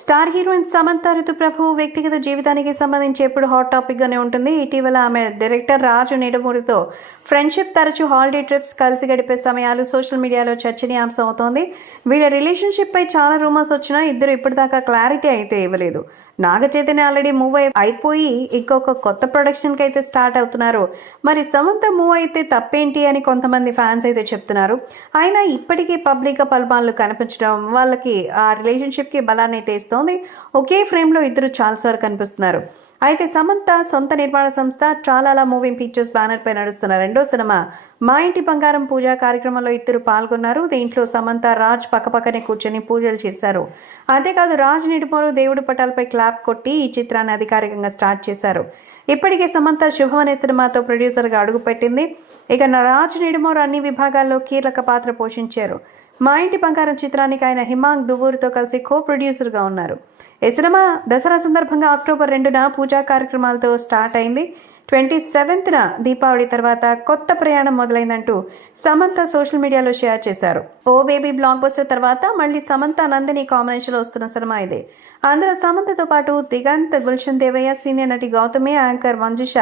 Star heroine Samantha Ruth Prabhu వ్యక్తిగత జీవితానికి సంబంధించి ఎప్పుడు హాట్ టాపిక్గానే ఉంటుంది. ఇటీవల ఆమె డైరెక్టర్ రాజు నిడమూరితో ఫ్రెండ్షిప్ తరచూ హాలిడే ట్రిప్స్ కలిసి గడిపే సమయాలు సోషల్ మీడియాలో చర్చనీయాంశం అవుతోంది. వీళ్ళ రిలేషన్షిప్ పై చాలా రూమర్స్ వచ్చినా ఇద్దరు ఇప్పటిదాకా క్లారిటీ అయితే ఇవ్వలేదు. నాగచైతన్య ఆల్రెడీ మూవ్ అయి అయిపోయి ఇంకొక కొత్త ప్రొడక్షన్కి అయితే స్టార్ట్ అవుతున్నారు. మరి సమంత మూవ్ అయితే తప్పేంటి అని కొంతమంది ఫ్యాన్స్ అయితే చెప్తున్నారు. అయినా ఇప్పటికీ పబ్లిక్గా పలుమాలు కనిపించడం వాళ్ళకి ఆ రిలేషన్షిప్కి బలాన్ని అయితే ఇస్తోంది. ఒకే ఫ్రేమ్లో ఇద్దరు చాలాసార్లు కనిపిస్తున్నారు. అయితే సమంత సొంత నిర్మాణ సంస్థ ట్రాలాలా మూవింగ్ పిక్చర్స్ బ్యానర్ పై నడుస్తున్న రెండో సినిమా మా ఇంటి బంగారం పూజా కార్యక్రమంలో ఇద్దరు పాల్గొన్నారు. దీంట్లో సమంత రాజ్ పక్కపక్కనే కూర్చొని పూజలు చేశారు. అంతేకాదు రాజ్ నిడుమోరు దేవుడి పటాలపై క్లాప్ కొట్టి ఈ చిత్రాన్ని అధికారికంగా స్టార్ట్ చేశారు. ఇప్పటికే సమంత శుభం అనే సినిమాతో ప్రొడ్యూసర్గా అడుగుపెట్టింది. ఇక నా రాజ్ నిడుమోరు అన్ని విభాగాల్లో కీలక పాత్ర పోషించారు. మా ఇంటి బంగారం చిత్రానికి ఆయన హిమాంగ్ దువ్వూరితో కలిసి కో ప్రొడ్యూసర్గా ఉన్నారు. ఈ సినిమా దసరా సందర్భంగా అక్టోబర్ రెండున పూజా కార్యక్రమాలతో స్టార్ట్ అయింది. ట్వంటీ సెవెంత్న దీపావళి తర్వాత కొత్త ప్రయాణం మొదలైందంటూ సమంత సోషల్ మీడియాలో షేర్ చేశారు. ఓ బేబీ బ్లాక్ బస్టర్ తర్వాత మళ్ళీ సమంత నందిని కాంబినేషన్లో వస్తున్న సినిమా ఇది. అందులో సమంతతో పాటు దిగంత్ గుల్షన్ దేవయ్య సీనియర్ నటి గౌతమి యాంకర్ మంజుష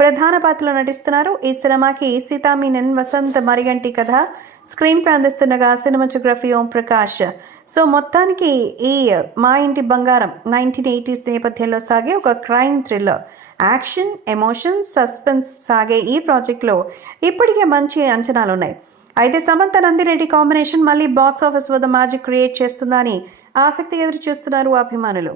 ప్రధాన పాత్రలో నటిస్తున్నారు. ఈ సినిమాకి సీతామీనన్ వసంత్ మరిగంటి కథ స్క్రీన్ ప్లే అందిస్తుండగా సినిమాటోగ్రఫీ ఓం ప్రకాష్. సో మొత్తానికి ఈ మా ఇంటి బంగారం నైన్టీన్ ఎయిటీస్ నేపథ్యంలో సాగే ఒక crime thriller. Action emotion suspense సాగే ఈ ప్రాజెక్ట్లో ఇప్పటికే మంచి అంచనాలు ఉన్నాయి అయితే సమంత నందిరెడ్డి కాంబినేషన్ మళ్ళీ బాక్స్ ఆఫీస్ వద్ద మ్యాజిక్ క్రియేట్ చేస్తుందని ఆసక్తి ఎదురు చూస్తున్నారు అభిమానులు.